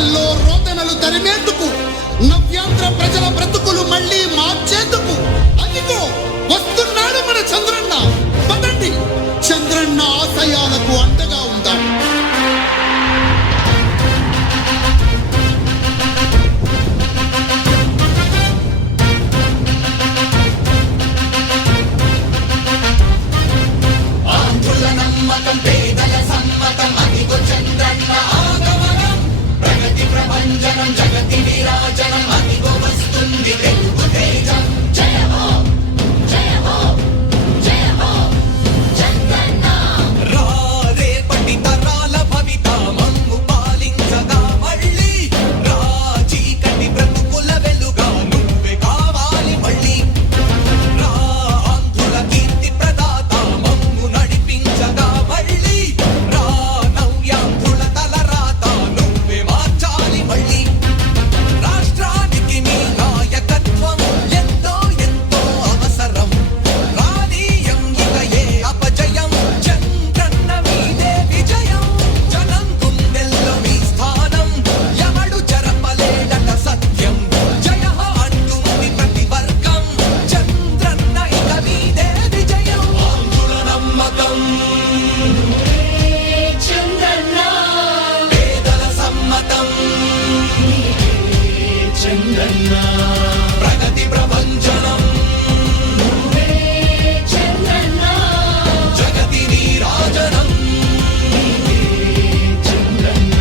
గుండెల్లో రోదనలు తరిమేందుకు, నవ్యాంధ్ర ప్రజల బ్రతుకులు మళ్ళీ మార్చేందుకు అదిగో వస్తున్నాడు మన చంద్రన్న. పదండి, చంద్రన్న ఆశయాలకు అండగా ఉందాం. ఆంధ్రుల నమ్మకం, పేదల సమ్మతం, అదిగో చంద్రన్న ఆగమనం. ప్రగతి ప్రభంజనం, జగతి విరాజనం, అదిగో వస్తుంది తెలుగు తేజం. జయ హో, జయ హో, జయ హో చంద్రన్న. రా రేపటి తరాల భవిత మమ్ము పాలించగా మళ్ళీ. రా చీకటి బ్రతుకుల వెలుగా నువ్వే కావాలి మళ్ళీ. రా ఆంధ్రుల కీర్తి ప్రదాత మమ్ము నడిపించగా మళ్ళీ. రా నవ్యాంధ్రుల తలరాత నువ్వే మార్చాలి మళ్ళీ. రాష్ట్రానికి మీ నాయకత్వం ఎంతో ఎంతో అవసరం. రానీయం ఇక ఏ అపజయం, చంద్రన్న మీదే విజయం. జనం గుండెల్లో మీ స్థానం, ఎవడు చెరపలేడట సత్యం. జయ హో అంటుంది ప్రతి వర్గం, చంద్రన్న ఇక మీదే విజయం. ఆంధ్రుల నమ్మకం చంద్రన్న, పేదల సమ్మతం చంద్రన్న, ప్రగతి ప్రభంజనం చంద్రన్న, జగతి నీరాజనం చంద్రన్న.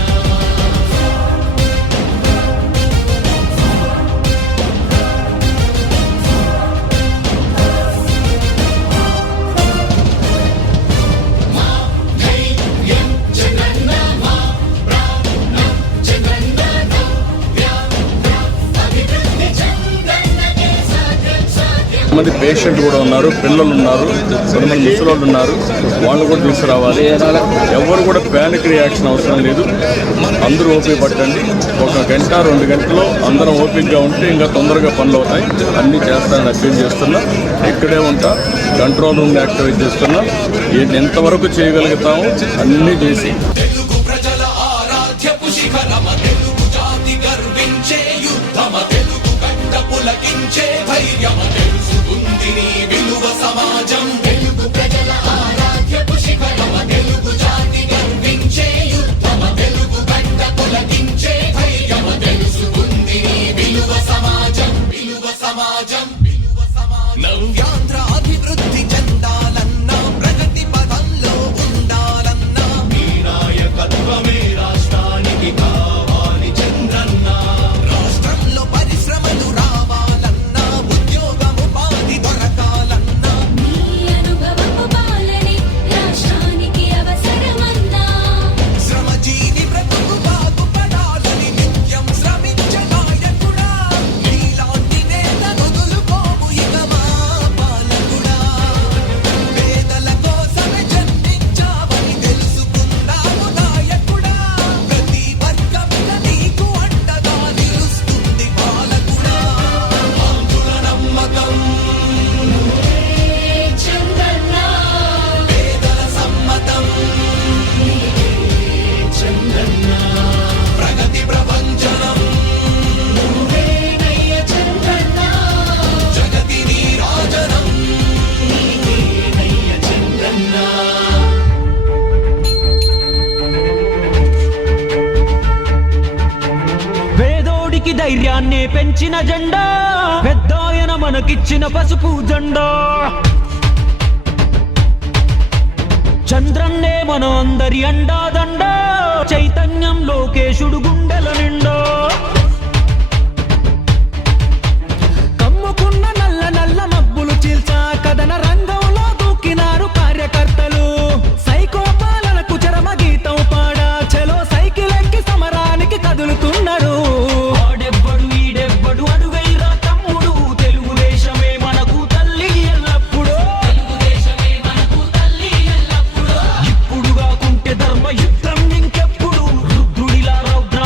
మా ధైర్యం చంద్రన్న, మా ప్రాణం చంద్రన్న, నవ్యాంధ్ర అభివృద్ధి చంద్రన్నకే సాధ్యం సాధ్యం. మంది పేషెంట్ కూడా ఉన్నారు, పిల్లలు ఉన్నారు, కొంతమంది ముసలోళ్ళు ఉన్నారు, వాళ్ళు కూడా తీసుకురావాలి. ఎవరు కూడా ప్యానిక్ రియాక్షన్ అవసరం లేదు. అందరూ ఓపిక పట్టండి. 1 గంట 2 గంటల్లో అందరం ఓపికగా ఉంటే ఇంకా తొందరగా పనులు అవుతాయి. అన్నీ చేస్తానని అప్పీల్ చేస్తున్నా. ఇక్కడే ఉంటా, కంట్రోల్ రూమ్ యాక్టివేట్ చేస్తున్నా. ఎంతవరకు చేయగలుగుతామో అన్నీ చేసి తెలుగు ప్రజల ఆరాధ్యపు శిఖరమ, తెలుగు జాతి గర్వించే యుద్ధమ, తెలుగు గడ్డ పులకించే ధైర్యమ, తెలుసుకుంది నీ విలువ సమాజం. తెలుగు ప్రజల ఆరాధ్యపు శిఖరమ, తెలుగు జాతి గర్వించే యుద్ధమ, తెలుగు గడ్డ పులకించే ధైర్యమ, తెలుసుకుంది నీ విలువ సమాజం. విలువ సమాజం, విలువ సమాజం. నవ్యాంధ్ర అభివృద్ధి చెందాలన్నా, ప్రగతి పదంలో ఉండాలన్నా, మీ నాయకత్వమే రాష్ట్రానికి కావాలి చంద్రన్న. రాష్ట్రంలో పరిశ్రమలు రావాలన్నా, ఉద్యోగం ఉపాధి దొరకాలన్నా, నీ అనుభవపు పాలనే రాష్ట్రానికి అవసరమన్నా. శ్రమజీవి బ్రతుకు బాగుపడాలని నిత్యం శ్రమించే నాయకుడా. నీలాంటి నేత వదులుకోము ఇక మా పాలకుడా. పేదల కోసమే జన్మించావని తెలుసుకున్నావు నాయకుడా. ప్రతి వర్గంగా నీకు అండగా నిలుస్తుంది పాలకుడా. ఆంధ్రుల నమ్మకం చంద్రన్న, పేదల సమ్మతం చంద్రన్న, ప్రగతి ప్రభంజనం నువ్వేనయ్య చంద్రన్న, జగతి నీరాజనం నీవేనయ్య చంద్రన్న. పేదోడికి ధైర్యాన్ని పెంచిన జెండా, పెద్దాయన మనకిచ్చిన పసుపు జెండా. చంద్రన్నే మన అందరి అండాదండ, చైతన్యం లోకేశుడు గుండెల నిండా. కమ్ముకున్న నల్ల నల్ల మబ్బులు చీల్చా కథన రంగంలో దూకినారు కార్యకర్తలు. సైకో పాలనకు చరమ గీతం పాడా, చలో సైకిల్ ఎక్కి సమరానికి కదులుతున్నారు. ఆడెవ్వడు ఈడెవ్వడు అడుగైరా తమ్ముడు, తెలుగుదేశమే మనకు తల్లి ఎల్లప్పుడూ. ఇప్పుడు కాకుంటే ధర్మ యుద్ధం ఇంకెప్పుడు. రుద్రుడిలా రౌద్ర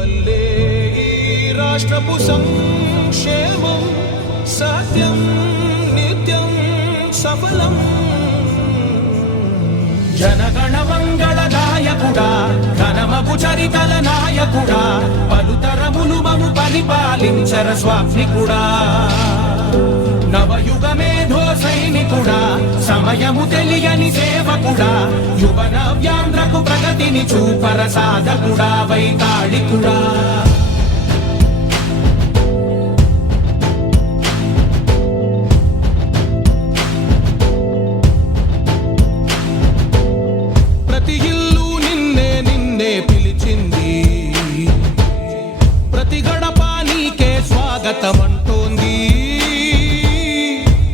వల్లే ఈ రాష్ట్రపు సంక్షేమం సత్యం నిత్యం సఫలం. జనగణ మంగళ నాయకుడా, ఘనమగు చరితల నాయకుడా, పలుతరములు మము పరిపాలించర స్వామికుడా. నవయుగ మేధో సైనికుడా, సమయము తెలియని సేవకుడా, యువ నవ్యాంధ్రకు ప్రగతిని చూపర సాధకుడా, వైతాళికుడా. ప్రతి ఇల్లు నిన్నే నిన్నే పిలిచింది, ప్రతి గడప నీకే స్వాగతమంటోంది,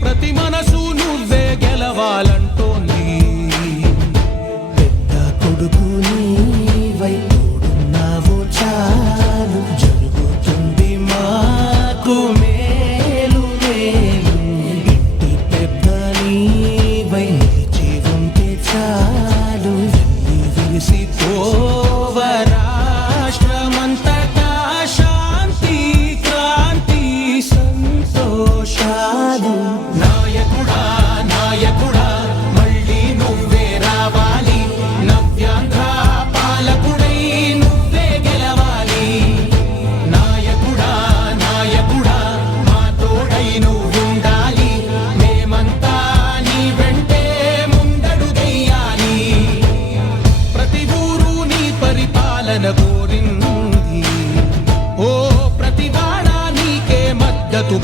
ప్రతి మనసు నువ్వే గెలవాలంటోంది. పెద్ద కొడుకు నీవై తోడున్నావు చాలు, జరుగుతుంది మాకు మేలు మేలు. ఇంటి పెద్ద నీవై నిలిచి ఉంటే చాలు, విరిసిపోవ రాష్ట్రమంతటా శాంతి క్రాంతి సంతోషాలు. నాయకుడా నాయకుడా మళ్ళీ నువ్వే రావాలి, నవ్యాంధ్ర పాలకుడై నువ్వే గెలవాలి. నాయకుడా నాయకుడా మా తోడై నువ్వుండాలి, మేమంతా నీ వెంటే ముందడుగెయ్యాలి. ప్రతి ఊరు నీ పరిపాలన కోరింది, ఓ ప్రతి వాడ నీకే మద్దతు